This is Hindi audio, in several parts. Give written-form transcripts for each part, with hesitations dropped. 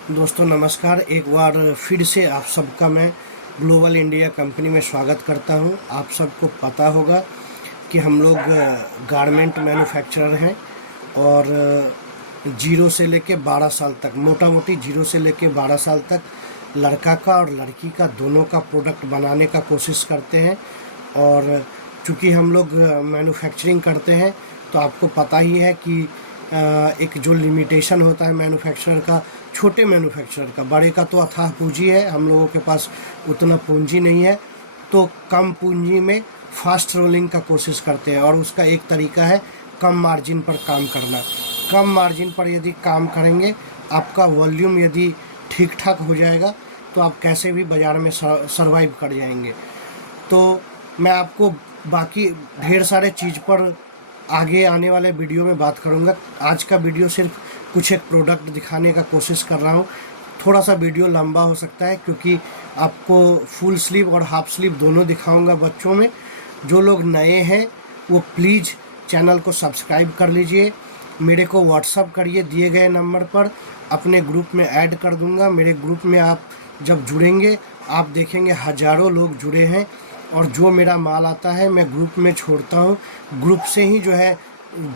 दोस्तों नमस्कार। एक बार फिर से आप सबका मैं ग्लोबल इंडिया कंपनी में स्वागत करता हूं। आप सबको पता होगा कि हम लोग गारमेंट मैन्युफैक्चरर हैं और जीरो से लेके 12 साल तक, मोटा मोटी जीरो से लेके 12 साल तक लड़का का और लड़की का दोनों का प्रोडक्ट बनाने का कोशिश करते हैं। और चूँकि हम लोग मैन्युफैक्चरिंग करते हैं तो आपको पता ही है कि एक जो लिमिटेशन होता है मैन्युफैक्चरर का, छोटे मैन्युफैक्चरर का, बड़े का तो अथाह पूंजी है, हम लोगों के पास उतना पूंजी नहीं है, तो कम पूंजी में फास्ट रोलिंग का कोशिश करते हैं। और उसका एक तरीका है कम मार्जिन पर काम करना। कम मार्जिन पर यदि काम करेंगे, आपका वॉल्यूम यदि ठीक ठाक हो जाएगा तो आप कैसे भी बाज़ार में सर्वाइव कर जाएंगे। तो मैं आपको बाकी ढेर सारे चीज़ पर आगे आने वाले वीडियो में बात करूंगा। आज का वीडियो सिर्फ कुछ एक प्रोडक्ट दिखाने का कोशिश कर रहा हूं। थोड़ा सा वीडियो लंबा हो सकता है क्योंकि आपको फुल स्लीव और हाफ स्लीव दोनों दिखाऊंगा बच्चों में। जो लोग नए हैं वो प्लीज़ चैनल को सब्सक्राइब कर लीजिए, मेरे को व्हाट्सअप करिए, दिए गए नंबर पर अपने ग्रुप में ऐड कर दूंगा। मेरे ग्रुप में आप जब जुड़ेंगे आप देखेंगे हज़ारों लोग जुड़े हैं और जो मेरा माल आता है मैं ग्रुप में छोड़ता हूँ। ग्रुप से ही जो है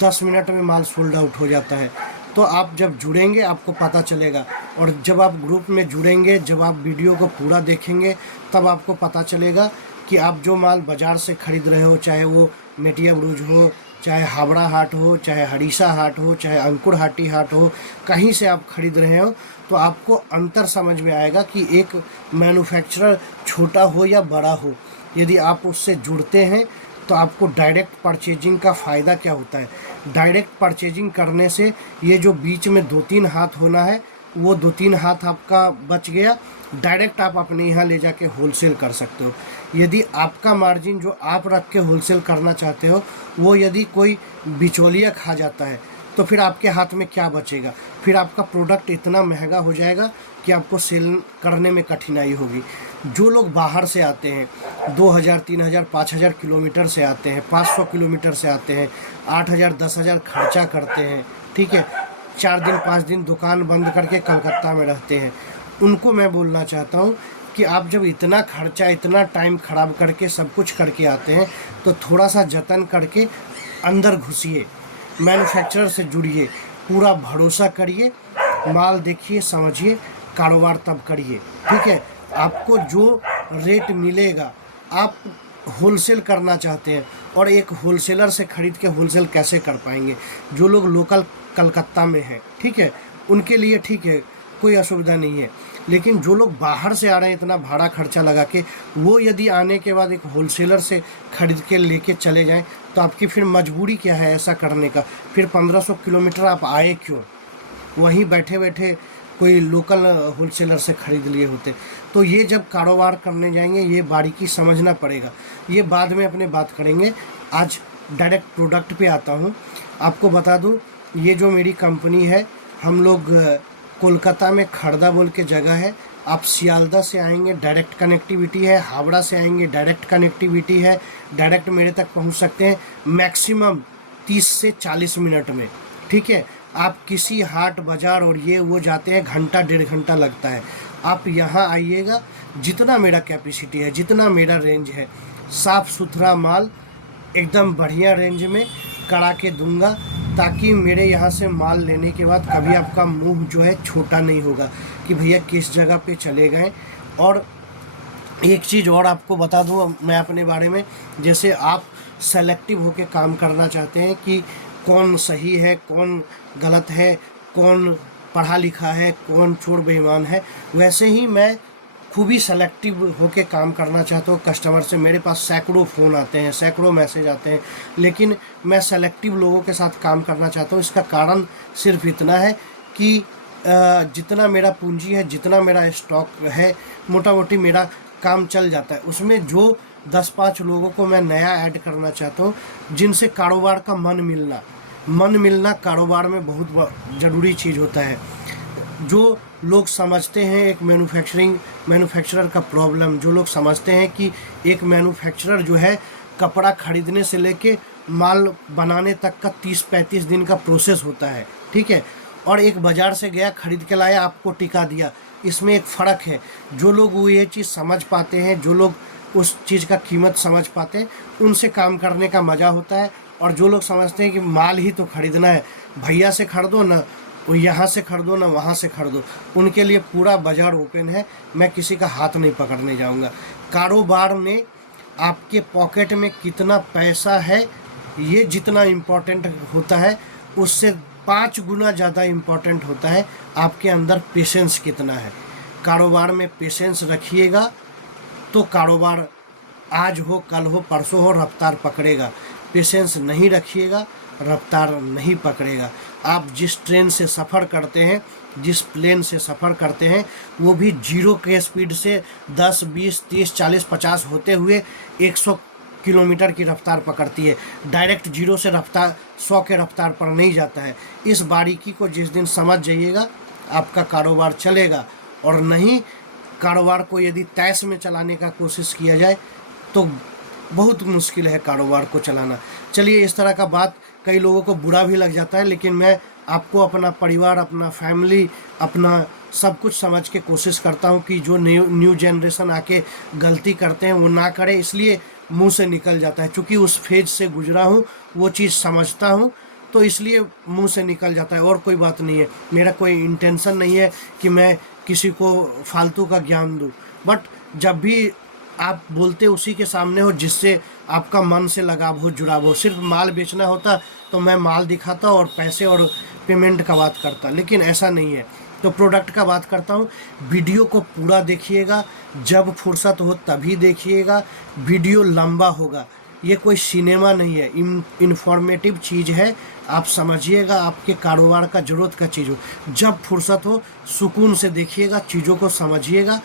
10 मिनट में माल सोल्ड आउट हो जाता है। तो आप जब जुड़ेंगे आपको पता चलेगा, और जब आप ग्रुप में जुड़ेंगे, जब आप वीडियो को पूरा देखेंगे तब आपको पता चलेगा कि आप जो माल बाज़ार से ख़रीद रहे हो, चाहे वो मेटिया ब्रूज हो, चाहे हावड़ा हाट हो, चाहे हरीसा हाट हो, चाहे अंकुर हाटी हाट हो, कहीं से आप ख़रीद रहे हो तो आपको अंतर समझ में आएगा कि एक मैन्युफैक्चरर छोटा हो या बड़ा हो, यदि आप उससे जुड़ते हैं तो आपको डायरेक्ट परचेजिंग का फ़ायदा क्या होता है। डायरेक्ट परचेजिंग करने से ये जो बीच में 2-3 हाथ होना है वो 2-3 हाथ आपका बच गया। डायरेक्ट आप अपने यहाँ ले जाके होलसेल कर सकते हो। यदि आपका मार्जिन जो आप रख के होलसेल करना चाहते हो वो यदि कोई बिचौलिया खा जाता है तो फिर आपके हाथ में क्या बचेगा। फिर आपका प्रोडक्ट इतना महंगा हो जाएगा कि आपको सेल करने में कठिनाई होगी। जो लोग बाहर से आते हैं, 2000, 3000, 5000 किलोमीटर से आते हैं, 500 किलोमीटर से आते हैं, 8000, 10,000 खर्चा करते हैं, ठीक है, 4 दिन 5 दिन दुकान बंद करके कलकत्ता में रहते हैं, उनको मैं बोलना चाहता हूँ कि आप जब इतना खर्चा, इतना टाइम ख़राब करके सब कुछ करके आते हैं तो थोड़ा सा जतन करके अंदर घुसिए, मैन्युफैक्चरर से जुड़िए, पूरा भरोसा करिए, माल देखिए, समझिए, कारोबार तब करिए, ठीक है। आपको जो रेट मिलेगा, आप होलसेल करना चाहते हैं और एक होलसेलर से ख़रीद के होलसेल कैसे कर पाएंगे। जो लोग लोकल कलकत्ता में हैं, ठीक है, उनके लिए ठीक है, कोई असुविधा नहीं है। लेकिन जो लोग बाहर से आ रहे हैं इतना भाड़ा खर्चा लगा के, वो यदि आने के बाद एक होलसेलर से ख़रीद के लेके चले जाएं तो आपकी फिर मजबूरी क्या है ऐसा करने का। फिर 1500 किलोमीटर आप आए क्यों, वहीं बैठे बैठे कोई लोकल होलसेलर से ख़रीद लिए होते। तो ये जब कारोबार करने जाएंगे ये बारीकी समझना पड़ेगा। ये बाद में अपने बात करेंगे। आज डायरेक्ट प्रोडक्ट पे आता हूँ। आपको बता दूँ, ये जो मेरी कंपनी है, हम लोग कोलकाता में खड़दा बोल के जगह है, आप सियालदा से आएंगे डायरेक्ट कनेक्टिविटी है, हावड़ा से आएंगे डायरेक्ट कनेक्टिविटी है, डायरेक्ट मेरे तक पहुंच सकते हैं मैक्सिमम 30 से 40 मिनट में, ठीक है। आप किसी हाट बाज़ार और ये वो जाते हैं घंटा 1.5 घंटा लगता है। आप यहाँ आइएगा, जितना मेरा कैपेसिटी है, जितना मेरा रेंज है, साफ़ सुथरा माल एकदम बढ़िया रेंज में करा के दूंगा, ताकि मेरे यहाँ से माल लेने के बाद कभी आपका मुंह जो है छोटा नहीं होगा कि भैया किस जगह पे चले गए। और एक चीज़ और आपको बता दूँ मैं अपने बारे में, जैसे आप सेलेक्टिव होकर काम करना चाहते हैं कि कौन सही है, कौन गलत है, कौन पढ़ा लिखा है, कौन चोर बेईमान है, वैसे ही मैं खूब ही सेलेक्टिव होके काम करना चाहता हूँ। कस्टमर से मेरे पास सैकड़ों फ़ोन आते हैं, सैकड़ों मैसेज आते हैं, लेकिन मैं सेलेक्टिव लोगों के साथ काम करना चाहता हूँ। इसका कारण सिर्फ इतना है कि जितना मेरा पूंजी है, जितना मेरा स्टॉक है, मोटा मोटी मेरा काम चल जाता है। उसमें जो 10-5 लोगों को मैं नया ऐड करना चाहता हूँ, जिनसे कारोबार का मन मिलना कारोबार में बहुत ज़रूरी चीज़ होता है। जो लोग समझते हैं एक मैन्युफैक्चरर का प्रॉब्लम, जो लोग समझते हैं कि एक मैन्युफैक्चरर जो है कपड़ा खरीदने से लेके माल बनाने तक का 30-35 दिन का प्रोसेस होता है, ठीक है, और एक बाज़ार से गया खरीद के लाया आपको टिका दिया, इसमें एक फ़र्क है। जो लोग वो ये चीज़ समझ पाते हैं, जो लोग उस चीज़ का कीमत समझ पाते हैं, उनसे काम करने का मज़ा होता है। और जो लोग समझते हैं कि माल ही तो खरीदना है, भैया से खरीदो ना, वो यहाँ से खरीदो ना वहाँ से खरीदो, उनके लिए पूरा बाज़ार ओपन है। मैं किसी का हाथ नहीं पकड़ने जाऊँगा। कारोबार में आपके पॉकेट में कितना पैसा है, ये जितना इम्पोर्टेंट होता है, उससे 5 गुना ज़्यादा इम्पोर्टेंट होता है आपके अंदर पेशेंस कितना है। कारोबार में पेशेंस रखिएगा तो कारोबार आज हो, कल हो, परसों हो, रफ्तार पकड़ेगा। पेशेंस नहीं रखिएगा, रफ्तार नहीं पकड़ेगा। आप जिस ट्रेन से सफ़र करते हैं, जिस प्लेन से सफ़र करते हैं, वो भी 0 के स्पीड से 10, 20, 30, 40, 50 होते हुए 100 किलोमीटर की रफ्तार पकड़ती है। डायरेक्ट 0 से रफ्तार 100 के रफ्तार पर नहीं जाता है। इस बारीकी को जिस दिन समझ जाइएगा, आपका कारोबार चलेगा। और नहीं, कारोबार को यदि तैश में चलाने का कोशिश किया जाए तो बहुत मुश्किल है कारोबार को चलाना। चलिए, इस तरह का बात कई लोगों को बुरा भी लग जाता है, लेकिन मैं आपको अपना परिवार, अपना फैमिली, अपना सब कुछ समझ के कोशिश करता हूँ कि जो न्यू जनरेशन आके गलती करते हैं वो ना करे, इसलिए मुंह से निकल जाता है। चूँकि उस फेज से गुजरा हूँ, वो चीज़ समझता हूँ, तो इसलिए मुंह से निकल जाता है, और कोई बात नहीं है। मेरा कोई इंटेंशन नहीं है कि मैं किसी को फालतू का ज्ञान दूँ, बट जब भी आप बोलते उसी के सामने हो जिससे आपका मन से लगाव हो, जुड़ाव हो। सिर्फ माल बेचना होता तो मैं माल दिखाता और पैसे और पेमेंट का बात करता, लेकिन ऐसा नहीं है। तो प्रोडक्ट का बात करता हूँ। वीडियो को पूरा देखिएगा, जब फुर्सत हो तभी देखिएगा। वीडियो लंबा होगा, ये कोई सिनेमा नहीं है, इन्फॉर्मेटिव चीज़ है। आप समझिएगा, आपके कारोबार का ज़रूरत का चीज़ हो, जब फुर्सत हो सुकून से देखिएगा, चीज़ों को समझिएगा,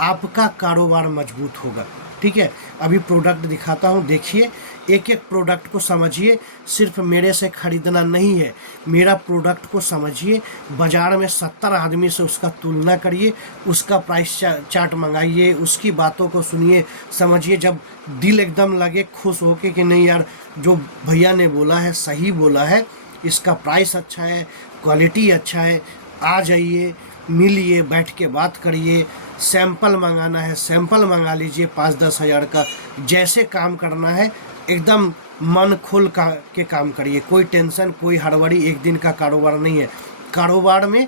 आपका कारोबार मजबूत होगा। ठीक है, अभी प्रोडक्ट दिखाता हूँ, देखिए। एक एक प्रोडक्ट को समझिए, सिर्फ मेरे से ख़रीदना नहीं है, मेरा प्रोडक्ट को समझिए। बाज़ार में 70 आदमी से उसका तुलना करिए, उसका प्राइस चार्ट मंगाइए, उसकी बातों को सुनिए, समझिए। जब दिल एकदम लगे खुश होके कि नहीं यार, जो भैया ने बोला है सही बोला है, इसका प्राइस अच्छा है, क्वालिटी अच्छा है, आ जाइए, मिलिए, बैठ के बात करिए। सैंपल मंगाना है, सैंपल मंगा लीजिए 5-10 हज़ार का। जैसे काम करना है एकदम मन खोल के काम करिए, कोई टेंशन, कोई हड़बड़ी। एक दिन का कारोबार नहीं है। कारोबार में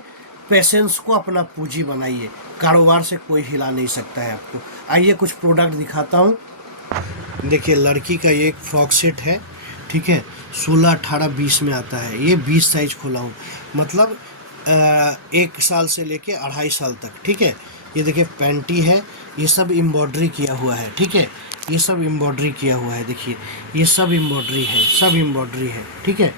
पेशेंस को अपना पूंजी बनाइए, कारोबार से कोई हिला नहीं सकता है आपको। आइए कुछ प्रोडक्ट दिखाता हूँ। देखिए, लड़की का ये एक फ्रॉक सेट है, ठीक है, 16, 18, 20 में आता है। ये 20 साइज खोला हूँ, मतलब 1 साल से लेके 2.5 साल तक। ठीक है, ये देखिए पैंटी है, ये सब एम्ब्रॉयडरी किया हुआ है। ठीक है, ये सब एम्ब्रॉयडरी किया हुआ है, देखिए ये सब एम्ब्रॉयडरी है, सब एम्ब्रॉयडरी है। ठीक है,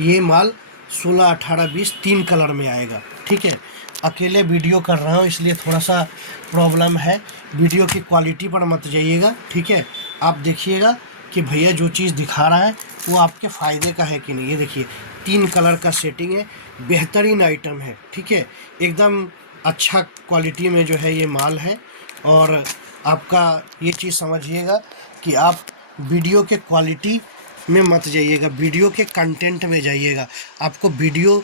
ये माल 16, 18, 20 3 कलर में आएगा। ठीक है, अकेले वीडियो कर रहा हूँ इसलिए थोड़ा सा प्रॉब्लम है, वीडियो की क्वालिटी पर मत जाइएगा। ठीक है, आप देखिएगा कि भैया जो चीज़ दिखा रहा है वो आपके फ़ायदे का है कि नहीं। ये देखिए 3 कलर का सेटिंग है, बेहतरीन आइटम है। ठीक है, एकदम अच्छा क्वालिटी में जो है ये माल है। और आपका ये चीज़ समझिएगा कि आप वीडियो के क्वालिटी में मत जाइएगा, वीडियो के कंटेंट में जाइएगा। आपको वीडियो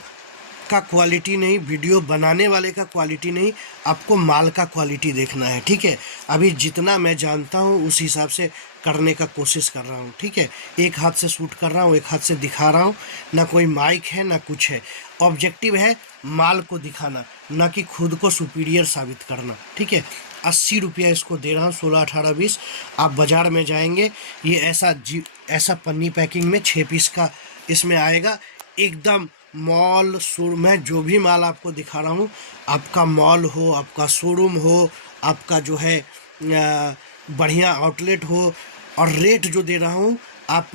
का क्वालिटी नहीं, वीडियो बनाने वाले का क्वालिटी नहीं, आपको माल का क्वालिटी देखना है। ठीक है, अभी जितना मैं जानता हूँ उस हिसाब से करने का कोशिश कर रहा हूँ। ठीक है, एक हाथ से शूट कर रहा हूँ, एक हाथ से दिखा रहा हूँ, ना कोई माइक है ना कुछ है। ऑब्जेक्टिव है माल को दिखाना, ना कि खुद को सुपीरियर साबित करना। ठीक है, 80 रुपया इसको दे रहा हूँ, 16, 18, 20। आप बाज़ार में जाएंगे, ये ऐसा पन्नी पैकिंग में 6 पीस का इसमें आएगा। एकदम मॉल शोरूम में जो भी माल आपको दिखा रहा हूँ, आपका मॉल हो, आपका शोरूम हो, आपका जो है बढ़िया आउटलेट हो, और रेट जो दे रहा हूँ आप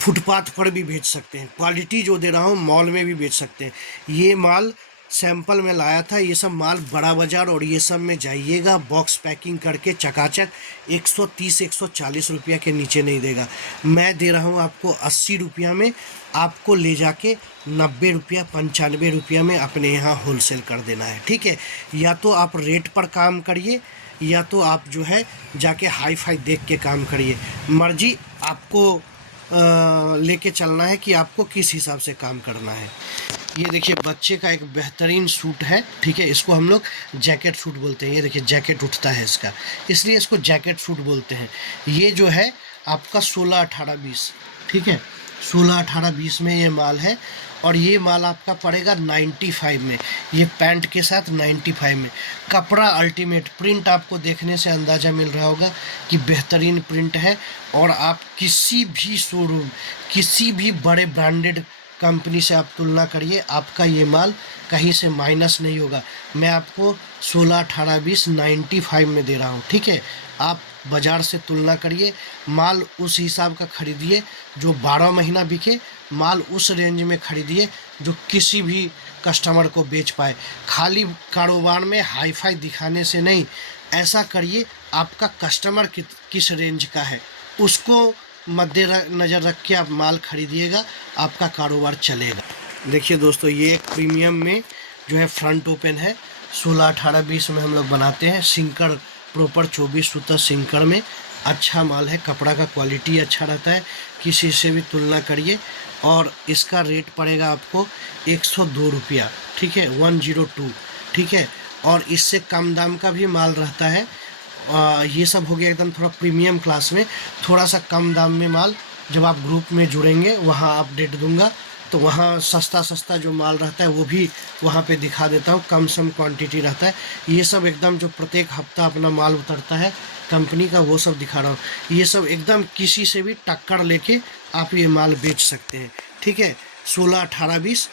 फुटपाथ पर भी बेच सकते हैं। क्वालिटी जो दे रहा हूँ मॉल में भी बेच सकते हैं। ये माल सैंपल में लाया था, ये सब माल बड़ा बाज़ार और ये सब में जाइएगा, बॉक्स पैकिंग करके चकाचक 130-140 रुपया के नीचे नहीं देगा। मैं दे रहा हूँ आपको 80 रुपया में, आपको ले जाके 90 रुपया 95 रुपया में अपने यहाँ होलसेल कर देना है। ठीक है, या तो आप रेट पर काम करिए, या तो आप जो है जाके हाई फाई देख के काम करिए। मर्जी आपको लेके चलना है कि आपको किस हिसाब से काम करना है। ये देखिए बच्चे का एक बेहतरीन सूट है, ठीक है। इसको हम लोग जैकेट सूट बोलते हैं। ये देखिए जैकेट उठता है इसका, इसलिए इसको जैकेट सूट बोलते हैं। ये जो है आपका 16, 18, 20, ठीक है। 16, 18, 20 में ये माल है और ये माल आपका पड़ेगा 95 में। ये पैंट के साथ 95 में। कपड़ा अल्टीमेट, प्रिंट आपको देखने से अंदाज़ा मिल रहा होगा कि बेहतरीन प्रिंट है। और आप किसी भी शोरूम, किसी भी बड़े ब्रांडेड कंपनी से आप तुलना करिए, आपका ये माल कहीं से माइनस नहीं होगा। मैं आपको 16, 18, 20, 95 में दे रहा हूँ, ठीक है। आप बाज़ार से तुलना करिए, माल उस हिसाब का खरीदिए जो 12 महीना बिके। माल उस रेंज में खरीदिए जो किसी भी कस्टमर को बेच पाए। खाली कारोबार में हाई फाई दिखाने से नहीं, ऐसा करिए आपका कस्टमर किस रेंज का है उसको मद्देनज़र रख के आप माल खरीदिएगा, आपका कारोबार चलेगा। देखिए दोस्तों, ये एक प्रीमियम में जो है फ्रंट ओपन है। 16, 18, 20 में हम लोग बनाते हैं। सिंकर प्रॉपर 24 सूता सिंकर में अच्छा माल है। कपड़ा का क्वालिटी अच्छा रहता है, किसी से भी तुलना करिए। और इसका रेट पड़ेगा आपको 102 रुपया, ठीक है, 102, ठीक है। और इससे कम दाम का भी माल रहता है। ये सब हो गया एकदम थोड़ा प्रीमियम क्लास में। थोड़ा सा कम दाम में माल जब आप ग्रुप में जुड़ेंगे वहाँ अपडेट दूंगा, तो वहाँ सस्ता सस्ता जो माल रहता है वो भी वहाँ पे दिखा देता हूँ। कम सम क्वांटिटी रहता है। ये सब एकदम जो प्रत्येक हफ्ता अपना माल उतरता है कंपनी का, वो सब दिखा रहा हूँ। ये सब एकदम किसी से भी टक्कर लेके आप ये माल बेच सकते हैं, ठीक है। 16, 18, 20,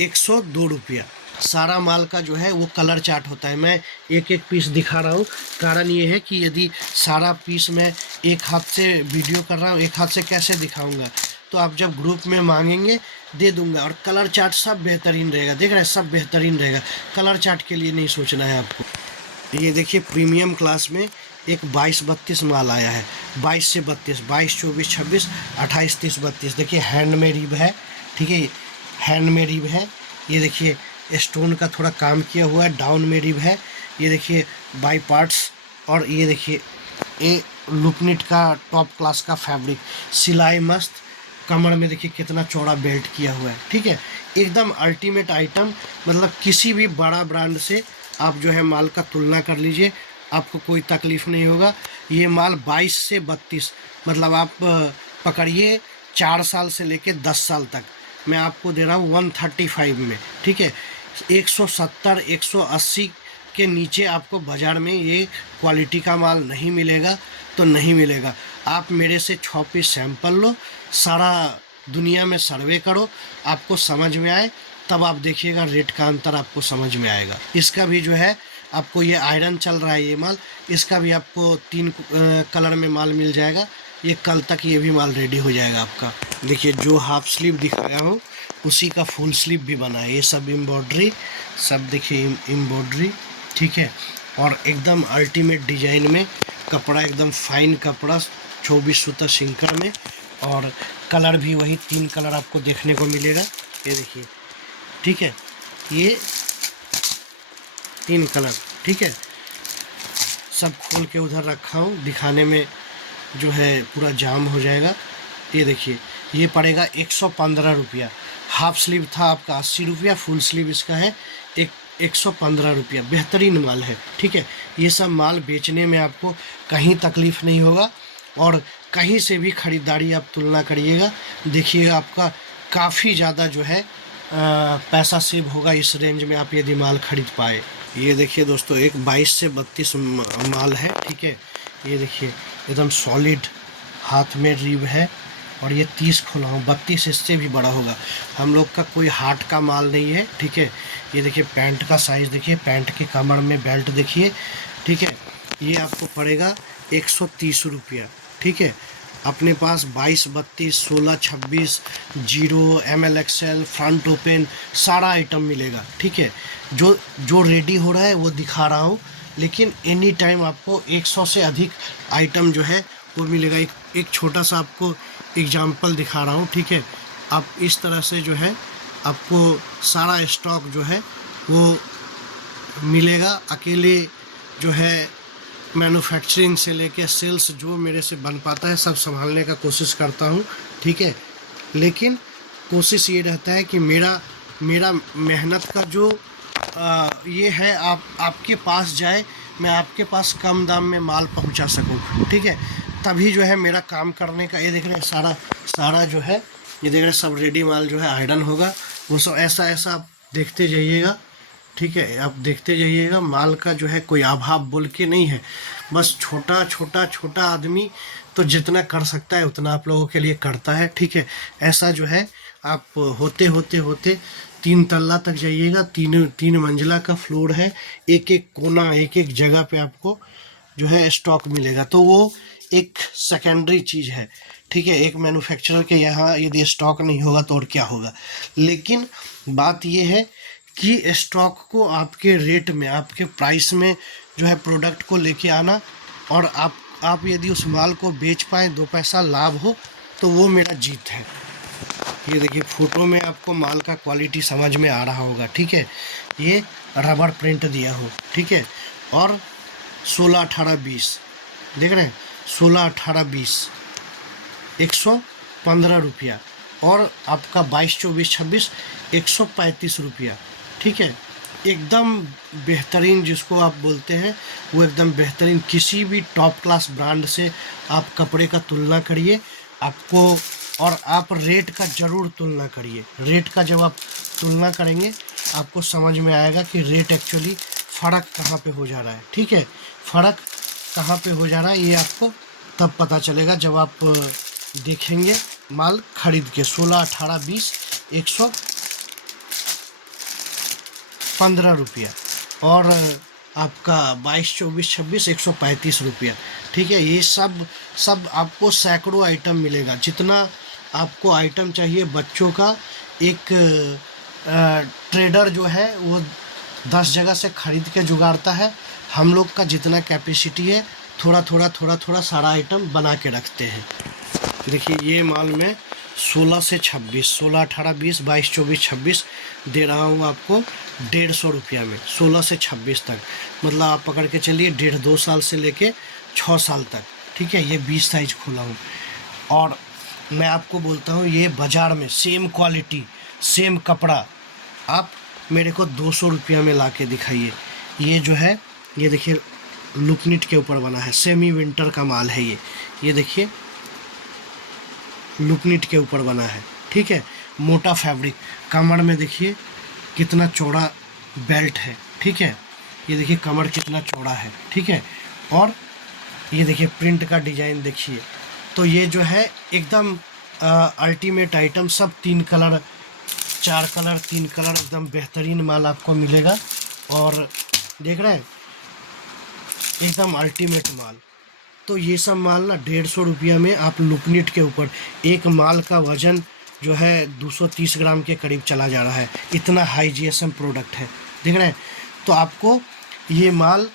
102 रुपया। सारा माल का जो है वो कलर चार्ट होता है। मैं एक एक पीस दिखा रहा हूँ, कारण ये है कि यदि सारा पीस मैं एक हाथ से वीडियो कर रहा हूँ, एक हाथ से कैसे दिखाऊंगा, तो आप जब ग्रुप में मांगेंगे दे दूंगा। और कलर चार्ट सब बेहतरीन रहेगा, देख रहे हैं, सब बेहतरीन रहेगा। कलर चार्ट के लिए नहीं सोचना है आपको। ये देखिए प्रीमियम क्लास में एक 22-32 माल आया है। 22 से 32, 22, 24, 26, 28, 30, 32। देखिए हैंड में रिब है, ठीक है, हैंड में रिब है। ये देखिए स्टोन का थोड़ा काम किया हुआ है, डाउन में रिब है। ये देखिए बाई पार्ट्स। और ये देखिए ये लुपनिट का टॉप क्लास का फैब्रिक, सिलाई मस्त। कमर में देखिए कितना चौड़ा बेल्ट किया हुआ है, ठीक है। एकदम अल्टीमेट आइटम। मतलब किसी भी बड़ा ब्रांड से आप जो है माल का तुलना कर लीजिए, आपको कोई तकलीफ़ नहीं होगा। ये माल 22 से 32, मतलब आप पकड़िए 4 साल से लेके 10 साल तक मैं आपको दे रहा हूँ 135 में, ठीक है। 170, 180 के नीचे आपको बाज़ार में ये क्वालिटी का माल नहीं मिलेगा, तो नहीं मिलेगा। आप मेरे से 6 पीस सैंपल लो, सारा दुनिया में सर्वे करो, आपको समझ में आए तब आप देखिएगा, रेट का अंतर आपको समझ में आएगा। इसका भी जो है आपको ये आयरन चल रहा है ये माल, इसका भी आपको 3 कलर में माल मिल जाएगा। ये कल तक ये भी माल रेडी हो जाएगा आपका। देखिए जो हाफ स्लीव दिखाया हूँ उसी का फुल स्लीव भी बना है। ये सब एम्ब्रॉयडरी, सब देखिए एम्ब्रॉयडरी, ठीक है। और एकदम अल्टीमेट डिजाइन में कपड़ा, एकदम फाइन कपड़ा, 24 सूता सिंकर में। और कलर भी वही 3 कलर आपको देखने को मिलेगा। ये देखिए, ठीक है, ये 3 कलर, ठीक है। सब खोल के उधर रखा हूँ, दिखाने में जो है पूरा जाम हो जाएगा। ये देखिए ये पड़ेगा 115 रुपया। हाफ स्लीव था आपका 80 रुपया, फुल स्लीव इसका है 115 रुपया। बेहतरीन माल है, ठीक है। ये सब माल बेचने में आपको कहीं तकलीफ़ नहीं होगा। और कहीं से भी ख़रीदारी आप तुलना करिएगा, देखिएगा आपका काफ़ी ज़्यादा जो है पैसा सेव होगा इस रेंज में आप यदि माल खरीद पाए। ये देखिए दोस्तों, एक 22 से 32 माल है, ठीक है। ये देखिए एकदम सॉलिड हाथ में रिब है। और ये 30 खोला हूँ, 32 इससे भी बड़ा होगा। हम लोग का कोई हाट का माल नहीं है, ठीक है। ये देखिए पैंट का साइज़ देखिए, पैंट के कमर में बेल्ट देखिए, ठीक है। ये आपको पड़ेगा 130 रुपया, ठीक है। अपने पास 22, 32, 16, 26, 0, ML XL, फ्रंट ओपन सारा आइटम मिलेगा, ठीक है। जो रेडी हो रहा है वो दिखा रहा हूँ, लेकिन एनी टाइम आपको 100 से अधिक आइटम जो है वो मिलेगा। एक छोटा सा आपको एग्जाम्पल दिखा रहा हूँ, ठीक है। आप इस तरह से जो है आपको सारा स्टॉक जो है वो मिलेगा। अकेले जो है मैन्युफैक्चरिंग से लेके सेल्स जो मेरे से बन पाता है सब संभालने का कोशिश करता हूँ, ठीक है। लेकिन कोशिश ये रहता है कि मेरा मेरा मेहनत का जो ये है, आपके पास जाए, मैं आपके पास कम दाम में माल पहुंचा सकूं, ठीक है। तभी जो है मेरा काम करने का, ये देख रहे हैं सारा सारा जो है, ये देख रहे हैं सब रेडी माल जो है आयरन होगा, वो सब ऐसा ऐसा आप देखते जाइएगा, ठीक है। आप देखते जाइएगा, माल का जो है कोई अभाव बोल के नहीं है, बस छोटा छोटा छोटा आदमी तो जितना कर सकता है उतना आप लोगों के लिए करता है, ठीक है। ऐसा जो है आप होते होते होते 3 तल्ला तक जाइएगा, तीन तीन मंजिला का फ्लोर है, एक एक कोना एक एक जगह पे आपको जो है स्टॉक मिलेगा। तो वो एक सेकेंडरी चीज़ है, ठीक है। एक मैन्युफैक्चरर के यहाँ यदि स्टॉक नहीं होगा तो और क्या होगा। लेकिन बात ये है कि स्टॉक को आपके रेट में, आपके प्राइस में जो है प्रोडक्ट को लेके आना, और आप यदि उस माल को बेच पाएँ, 2 पैसा लाभ हो, तो वो मेरा जीत है। ये देखिए फोटो में आपको माल का क्वालिटी समझ में आ रहा होगा, ठीक है। ये रबर प्रिंट दिया हो, ठीक है। और 16, 18, 20 देख रहे हैं, 16, 18, 20 115 रुपया, और आपका 22, 24, 26 135 रुपया, ठीक है। एकदम बेहतरीन जिसको आप बोलते हैं, वो एकदम बेहतरीन। किसी भी टॉप क्लास ब्रांड से आप कपड़े का तुलना करिए आपको, और आप रेट का ज़रूर तुलना करिए। रेट का जब आप तुलना करेंगे आपको समझ में आएगा कि रेट एक्चुअली फ़र्क कहाँ पे हो जा रहा है, ठीक है। फ़र्क कहाँ पे हो जा रहा है ये आपको तब पता चलेगा जब आप देखेंगे माल खरीद के। 16, 18, 20 115 रुपया, और आपका 22, 24, 26 135 रुपया, ठीक है। ये सब आपको सैकड़ों आइटम मिलेगा। जितना आपको आइटम चाहिए बच्चों का, एक ट्रेडर जो है वो 10 जगह से खरीद के जुगाड़ता है। हम लोग का जितना कैपेसिटी है, थोड़ा थोड़ा सारा आइटम बना के रखते हैं। देखिए ये माल में 16 से 26, 16, 18, 20, 22, 24, 26 दे रहा हूँ आपको 150 रुपया में, 16 से 26 तक। मतलब आप पकड़ के चलिए 1.5-2 साल से लेके 6 साल तक, ठीक है। ये 20 साइज खोला हूँ, और मैं आपको बोलता हूँ ये बाज़ार में सेम क्वालिटी, सेम कपड़ा आप मेरे को 200 रुपया में ला के दिखाइए। ये जो है, ये देखिए लुपनिट के ऊपर बना है, सेमी विंटर का माल है ये देखिए लुपनिट के ऊपर बना है, ठीक है। मोटा फैब्रिक, कमर में देखिए कितना चौड़ा बेल्ट है, ठीक है। ये देखिए कमर कितना चौड़ा है, ठीक है। और ये देखिए प्रिंट का डिज़ाइन देखिए। तो ये जो है एकदम अल्टीमेट आइटम, सब 3 कलर 4 कलर 3 कलर एकदम बेहतरीन माल आपको मिलेगा। और देख रहे हैं एकदम अल्टीमेट माल। तो ये सब माल ना 150 रुपया में आप लुपनिट के ऊपर, एक माल का वज़न जो है 230 ग्राम के करीब चला जा रहा है, इतना हाई जीएसएम प्रोडक्ट है, देख रहे हैं। तो आपको ये माल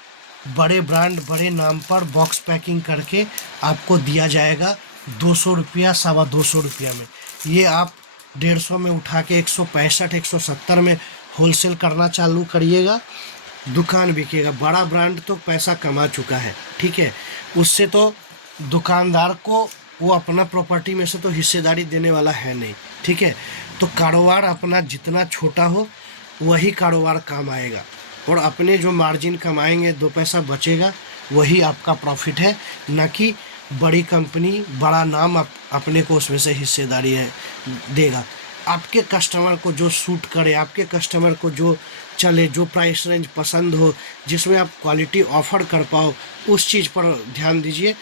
बड़े ब्रांड बड़े नाम पर बॉक्स पैकिंग करके आपको दिया जाएगा 200 रुपया, 225 रुपया में। ये आप 150 में उठा के 165, 170 में होलसेल करना चालू करिएगा, दुकान बिकेगा। बड़ा ब्रांड तो पैसा कमा चुका है, ठीक है। उससे तो दुकानदार को वो अपना प्रॉपर्टी में से तो हिस्सेदारी देने वाला है नहीं, ठीक है। तो कारोबार अपना जितना छोटा हो वही कारोबार काम आएगा, और अपने जो मार्जिन कमाएंगे 2 पैसा बचेगा वही आपका प्रॉफिट है, ना कि बड़ी कंपनी बड़ा नाम अपने को उसमें से हिस्सेदारी है देगा। आपके कस्टमर को जो सूट करे, आपके कस्टमर को जो चले, जो प्राइस रेंज पसंद हो, जिसमें आप क्वालिटी ऑफ़र कर पाओ, उस चीज़ पर ध्यान दीजिए,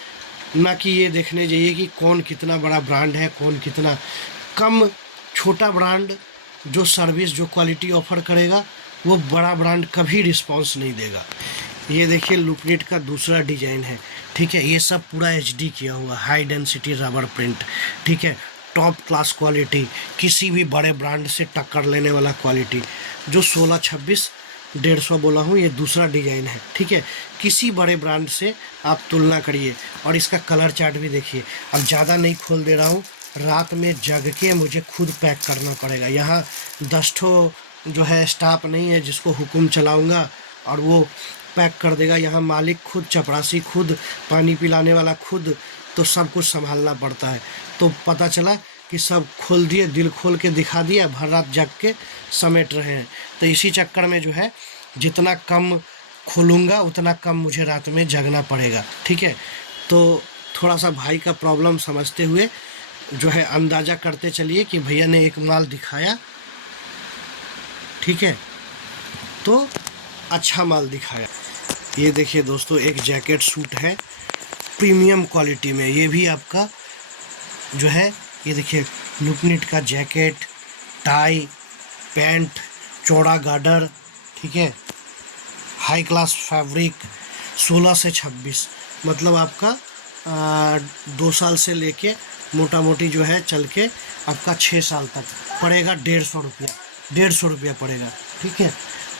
ना कि ये देखने जाइए कि कौन कितना बड़ा ब्रांड है, कौन कितना कम। छोटा ब्रांड जो सर्विस जो क्वालिटी ऑफ़र करेगा वो बड़ा ब्रांड कभी रिस्पांस नहीं देगा। ये देखिए लुपनिट का दूसरा डिज़ाइन है, ठीक है। ये सब पूरा एचडी किया हुआ हाई डेंसिटी रबर प्रिंट, ठीक है। टॉप क्लास क्वालिटी, किसी भी बड़े ब्रांड से टक्कर लेने वाला क्वालिटी। जो 16, 26, 150 बोला हूँ, ये दूसरा डिज़ाइन है, ठीक है। किसी बड़े ब्रांड से आप तुलना करिए, और इसका कलर चार्ट भी देखिए। अब ज़्यादा नहीं खोल दे रहा हूँ, रात में जग के मुझे खुद पैक करना पड़ेगा। यहाँ 10 ठो जो है स्टाफ नहीं है जिसको हुक्म चलाऊँगा और वो पैक कर देगा। यहाँ मालिक खुद, चपरासी खुद, पानी पिलाने वाला खुद, तो सब कुछ संभालना पड़ता है। तो पता चला कि सब खोल दिए, दिल खोल के दिखा दिया, भर रात जग के समेट रहे हैं। तो इसी चक्कर में जो है जितना कम खोलूँगा उतना कम मुझे रात में जगना पड़ेगा, ठीक है। तो थोड़ा सा भाई का प्रॉब्लम समझते हुए जो है अंदाज़ा करते चलिए कि भैया ने एक माल दिखाया, ठीक है, तो अच्छा माल दिखाया। ये देखिए दोस्तों, एक जैकेट सूट है प्रीमियम क्वालिटी में, ये भी आपका जो है, ये देखिए लुपनिट का जैकेट, टाई, पैंट, चौड़ा गार्डर, ठीक है, हाई क्लास फैब्रिक, 16 से 26, मतलब आपका 2 साल से लेके मोटा मोटी जो है चल के आपका 6 साल तक पड़ेगा 150 रुपया, 150 रुपया पड़ेगा, ठीक है।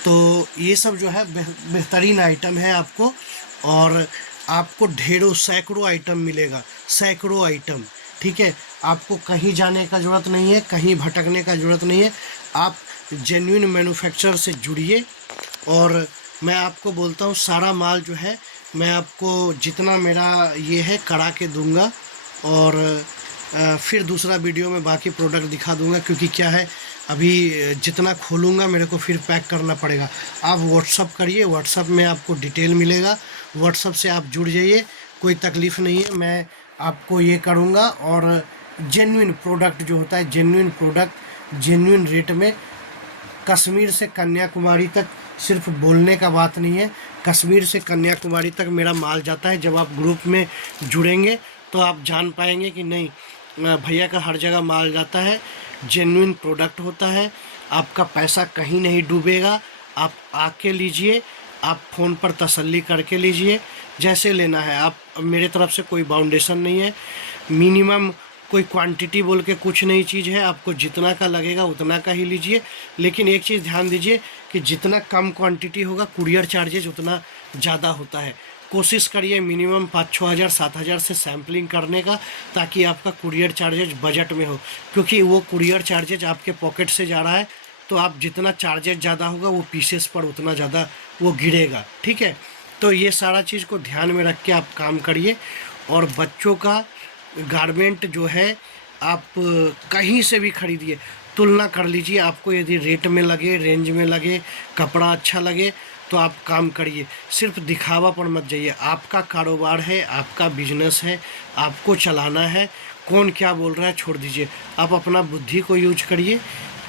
तो ये सब जो है बेहतरीन आइटम है आपको, और आपको ढेरों सैकड़ों आइटम मिलेगा, सैकड़ों आइटम, ठीक है। आपको कहीं जाने का ज़रूरत नहीं है, कहीं भटकने का ज़रूरत नहीं है। आप जेन्युइन मैन्युफैक्चरर से जुड़िए, और मैं आपको बोलता हूँ सारा माल जो है मैं आपको जितना मेरा ये है करा के दूंगा, और फिर दूसरा वीडियो में बाकी प्रोडक्ट दिखा दूंगा, क्योंकि क्या है अभी जितना खोलूँगा मेरे को फिर पैक करना पड़ेगा। आप व्हाट्सअप करिए, व्हाट्सअप में आपको डिटेल मिलेगा, व्हाट्सअप से आप जुड़ जाइए, कोई तकलीफ़ नहीं है। मैं आपको ये करूँगा, और जेन्युइन प्रोडक्ट जो होता है, जेन्युइन प्रोडक्ट जेन्युइन रेट में, कश्मीर से कन्याकुमारी तक, सिर्फ बोलने का बात नहीं है, कश्मीर से कन्याकुमारी तक मेरा माल जाता है। जब आप ग्रुप में जुड़ेंगे तो आप जान पाएंगे कि नहीं, भैया का हर जगह माल जाता है, जेन्युइन प्रोडक्ट होता है, आपका पैसा कहीं नहीं डूबेगा। आप आके लीजिए, आप फ़ोन पर तसल्ली करके लीजिए, जैसे लेना है। आप, मेरे तरफ से कोई बाउंडेशन नहीं है, मिनिमम कोई क्वांटिटी बोल के कुछ नई चीज़ है, आपको जितना का लगेगा उतना का ही लीजिए। लेकिन एक चीज़ ध्यान दीजिए कि जितना कम क्वांटिटी होगा कुरियर चार्जेज उतना ज़्यादा होता है। कोशिश करिए मिनिमम 5-6 हज़ार 7 हज़ार से सैम्पलिंग करने का, ताकि आपका कुरियर चार्जेज बजट में हो, क्योंकि वो कुरियर चार्जेज आपके पॉकेट से जा रहा है, तो आप जितना चार्जेज ज़्यादा होगा वो पीसेस पर उतना ज़्यादा वो गिरेगा, ठीक है। तो ये सारा चीज़ को ध्यान में रख के आप काम करिए। और बच्चों का गारमेंट जो है आप कहीं से भी खरीदिए, तुलना कर लीजिए, आपको यदि रेट में लगे, रेंज में लगे, कपड़ा अच्छा लगे तो आप काम करिए, सिर्फ दिखावा पर मत जाइए। आपका कारोबार है, आपका बिजनेस है, आपको चलाना है, कौन क्या बोल रहा है छोड़ दीजिए। आप अपना बुद्धि को यूज करिए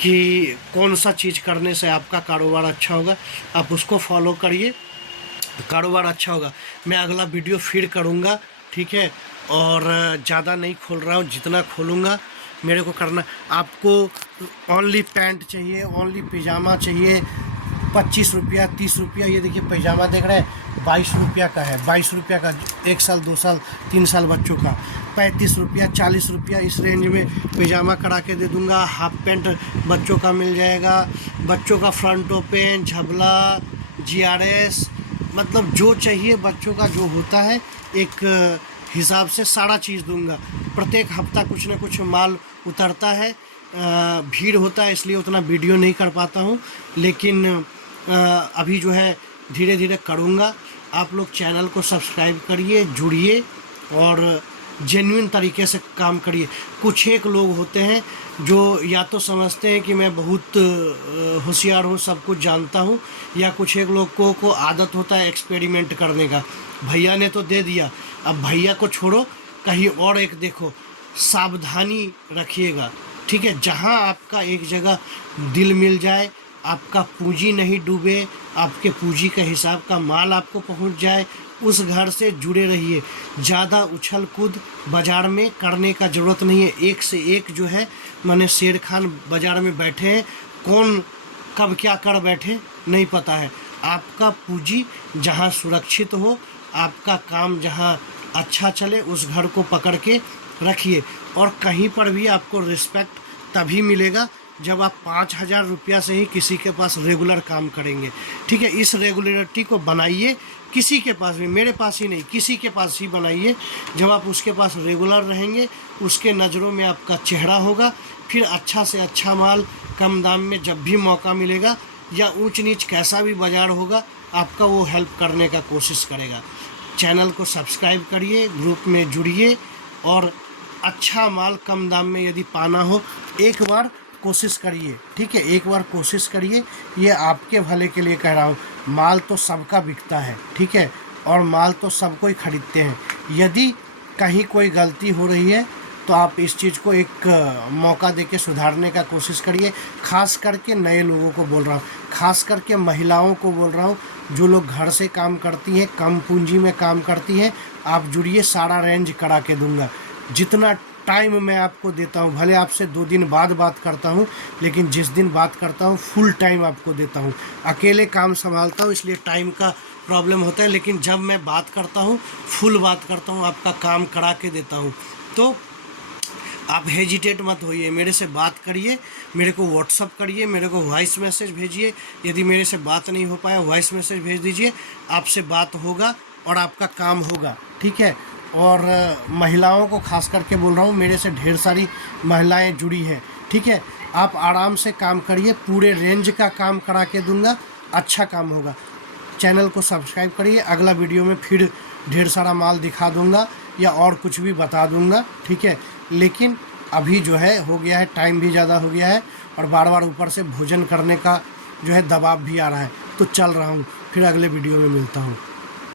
कि कौन सा चीज़ करने से आपका कारोबार अच्छा होगा, आप उसको फॉलो करिए, कारोबार अच्छा होगा। मैं अगला वीडियो फिर करूँगा, ठीक है, और ज़्यादा नहीं खोल रहा हूँ, जितना खोलूँगा मेरे को करना। आपको ओनली पैंट चाहिए, ओनली पिजामा चाहिए, 25 रुपया 30 रुपया, ये देखिए पैजामा देख रहे हैं 22 रुपया का है, 22 रुपया का, 1 साल 2 साल 3 साल बच्चों का, 35 रुपया 40 रुपया, इस रेंज में पैजामा करा के दे दूँगा। हाफ पैंट बच्चों का मिल जाएगा, बच्चों का फ्रंट ओपन, झबला, GRS, मतलब जो चाहिए बच्चों का जो होता है एक हिसाब से सारा चीज़ दूंगा। प्रत्येक हफ्ता कुछ ना कुछ माल उतरता है, भीड़ होता है इसलिए उतना वीडियो नहीं कर पाता हूँ, लेकिन अभी जो है धीरे धीरे करूँगा। आप लोग चैनल को सब्सक्राइब करिए, जुड़िए और जेन्युइन तरीके से काम करिए। कुछ एक लोग होते हैं जो या तो समझते हैं कि मैं बहुत होशियार हूँ, सब कुछ जानता हूँ, या कुछ एक लोग को आदत होता है एक्सपेरिमेंट करने का। भैया ने तो दे दिया, अब भैया को छोड़ो, कहीं और एक देखो। सावधानी रखिएगा, ठीक है। जहाँ आपका एक जगह दिल मिल जाए, आपका पूंजी नहीं डूबे, आपके पूंजी के हिसाब का माल आपको पहुंच जाए, उस घर से जुड़े रहिए। ज़्यादा उछल कूद बाज़ार में करने का ज़रूरत नहीं है। एक से एक जो है माने शेर खान बाज़ार में बैठे हैं, कौन कब क्या कर बैठे नहीं पता है। आपका पूंजी जहां सुरक्षित हो, आपका काम जहां अच्छा चले, उस घर को पकड़ के रखिए। और कहीं पर भी आपको रिस्पेक्ट तभी मिलेगा जब आप 5,000 रुपया से ही किसी के पास रेगुलर काम करेंगे, ठीक है। इस रेगुलरिटी को बनाइए, किसी के पास भी, मेरे पास ही नहीं, किसी के पास ही बनाइए। जब आप उसके पास रेगुलर रहेंगे, उसके नज़रों में आपका चेहरा होगा, फिर अच्छा से अच्छा माल कम दाम में जब भी मौका मिलेगा, या ऊंच नीच कैसा भी बाज़ार होगा, आपका वो हेल्प करने का कोशिश करेगा। चैनल को सब्सक्राइब करिए, ग्रुप में जुड़िए और अच्छा माल कम दाम में यदि पाना हो, एक बार कोशिश करिए, ठीक है, एक बार कोशिश करिए। ये आपके भले के लिए कह रहा हूँ। माल तो सबका बिकता है, ठीक है, और माल तो सबको ही खरीदते हैं। यदि कहीं कोई गलती हो रही है तो आप इस चीज़ को एक मौका देके सुधारने का कोशिश करिए। खास करके नए लोगों को बोल रहा हूँ, खास करके महिलाओं को बोल रहा हूँ, जो लोग घर से काम करती हैं, कम पूंजी में काम करती हैं। आप जुड़िए, सारा रेंज करा के दूंगा। जितना टाइम मैं आपको देता हूँ, भले आपसे 2 दिन बाद बात करता हूँ, लेकिन जिस दिन बात करता हूँ फुल टाइम आपको देता हूँ। अकेले काम संभालता हूँ, इसलिए टाइम का प्रॉब्लम होता है, लेकिन जब मैं बात करता हूँ फुल बात करता हूँ, आपका काम करा के देता हूँ। तो आप हेजिटेट मत होइए, मेरे से बात करिए, मेरे को व्हाट्सअप करिए, मेरे को वॉइस मैसेज भेजिए। यदि मेरे से बात नहीं हो पाया, वॉइस मैसेज भेज दीजिए, आपसे बात होगा और आपका काम होगा, ठीक है। और महिलाओं को खास करके बोल रहा हूँ, मेरे से ढेर सारी महिलाएं जुड़ी हैं, ठीक है। आप आराम से काम करिए, पूरे रेंज का काम करा के दूंगा, अच्छा काम होगा। चैनल को सब्सक्राइब करिए, अगला वीडियो में फिर ढेर सारा माल दिखा दूंगा या और कुछ भी बता दूंगा, ठीक है। लेकिन अभी जो है हो गया है, टाइम भी ज़्यादा हो गया है और बार बार ऊपर से भोजन करने का जो है दबाव भी आ रहा है, तो चल रहा हूँ। फिर अगले वीडियो में मिलता हूँ।